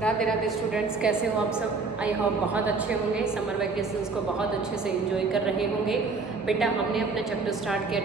Radhe Radhe students, कैसे हो आप सब। आई होप बहुत अच्छे होंगे। समर वैकेशंस को बहुत अच्छे से एंजॉय कर रहे होंगे। बेटा हमने अपना चैप्टर स्टार्ट किया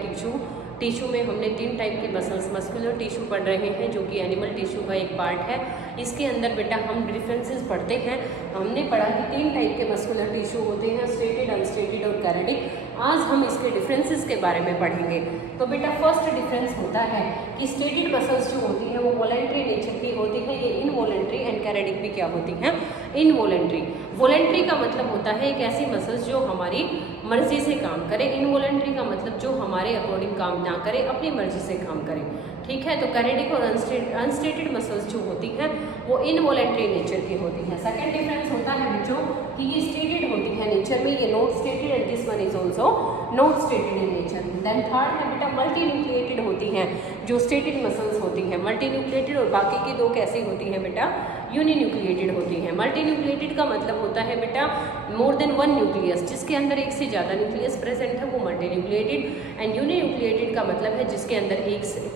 टिश्यू में हमने 3 टाइप की मसल्स, मस्कुलर टिश्यू पढ़ रहे हैं जो कि एनिमल टिश्यू का एक पार्ट है। इसके अंदर बेटा हम डिफरेंसेस पढ़ते हैं। हमने पढ़ा कि 3 टाइप के मस्कुलर टिश्यू होते हैं, स्टेटेड, अनस्टेटेड और कैरेटिक। आज हम इसके डिफरेंसेस के बारे में पढ़ेंगे। तो बेटा फर्स्ट डिफरेंस होता है कि स्टेटेड मसल्स जो होती हैं वो वॉलेंट्री नेचर की होती है, ये इनवॉलेंट्री, एंड कैरेटिक भी क्या होती हैं, इनवॉलेंट्री। वॉलेंट्री का मतलब होता है एक ऐसी मसल्स जो हमारी मर्जी से काम करे, इनवॉलेंट्री का मतलब जो हमारे अकॉर्डिंग काम ना करे, अपनी मर्जी से काम करे। ठीक है, तो कैरेटिक और अनस्टेटेड मसल्स जो होती हैं वो इनवॉलेंट्री नेचर की होती हैं। सेकंड डिफरेंस होता है बच्चों कि ये स्टेटेड होती है नेचर में, ये not stated and this one is also not stated in nature. Then third है बेटा मल्टी न्यूक्लिएटेड होती हैं, जो स्टेटेड मसल्स होती हैं मल्टी न्यूक्लिएटेड, और बाकी की 2 कैसी होती हैं बेटा, यूनिन्यूक्लिएटेड होती हैं। मल्टी न्यूक्लिएटेड का मतलब होता है बेटा मोर देन 1 न्यूक्लियस, जिसके अंदर एक से ज़्यादा न्यूक्लियस प्रेजेंट है वो मल्टी न्यूक्लिएटेड। एंड यूनिन्यूक्लिएटेड का मतलब है जिसके अंदर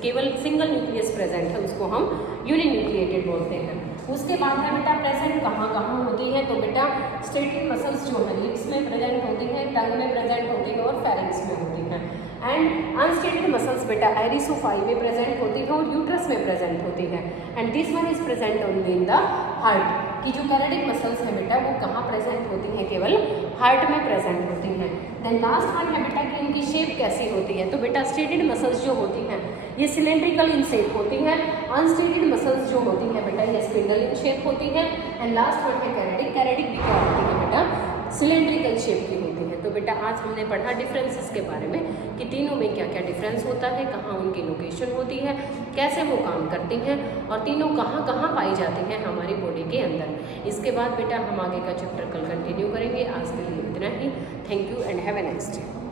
केवल सिंगल न्यूक्लियस प्रेजेंट है, उसको हम यूनिन्यूक्लिएटेड बोलते हैं। उसके बाद है बेटा प्रेजेंट कहाँ कहाँ होती है, तो बेटा स्टेटेड मसल्स जो है लिप्स में प्रेजेंट होती हैं, टंग में प्रेजेंट होती है और फेरिंक्स में होती हैं। एंड अनस्टेटेड मसल्स बेटा एरिसोफाई में प्रेजेंट होती है और यूट्रस में प्रेजेंट होती है। And this one is present only in the heart. की जो कैरेटिक मसल्स है बेटा वो कहाँ प्रेजेंट होती हैं, केवल हार्ट में प्रेजेंट होती हैं। देन लास्ट वन है बेटा कि इनकी शेप कैसी होती है, तो बेटा स्टेटेड मसल्स जो होती हैं ये सिलेंड्रिकल इन शेप होती हैं, अनस्टेटेड मसल्स जो होती हैं बेटा ये स्पिंडल इन शेप होती हैं। एंड लास्ट वन है कैरेटिक, कैरेटिक भी क्या होती है बेटा, सिलेंड्रिकल शेप की होती है। तो बेटा आज हमने पढ़ा डिफरेंसेस के बारे में कि तीनों में क्या क्या डिफरेंस होता है, कहाँ उनकी लोकेशन होती है, कैसे वो काम करती हैं, और तीनों कहाँ कहाँ पाई जाती हैं हमारी बॉडी के अंदर। इसके बाद बेटा हम आगे का चैप्टर कल कंटिन्यू करेंगे। आज के लिए इतना ही। Thank you and have a nice day.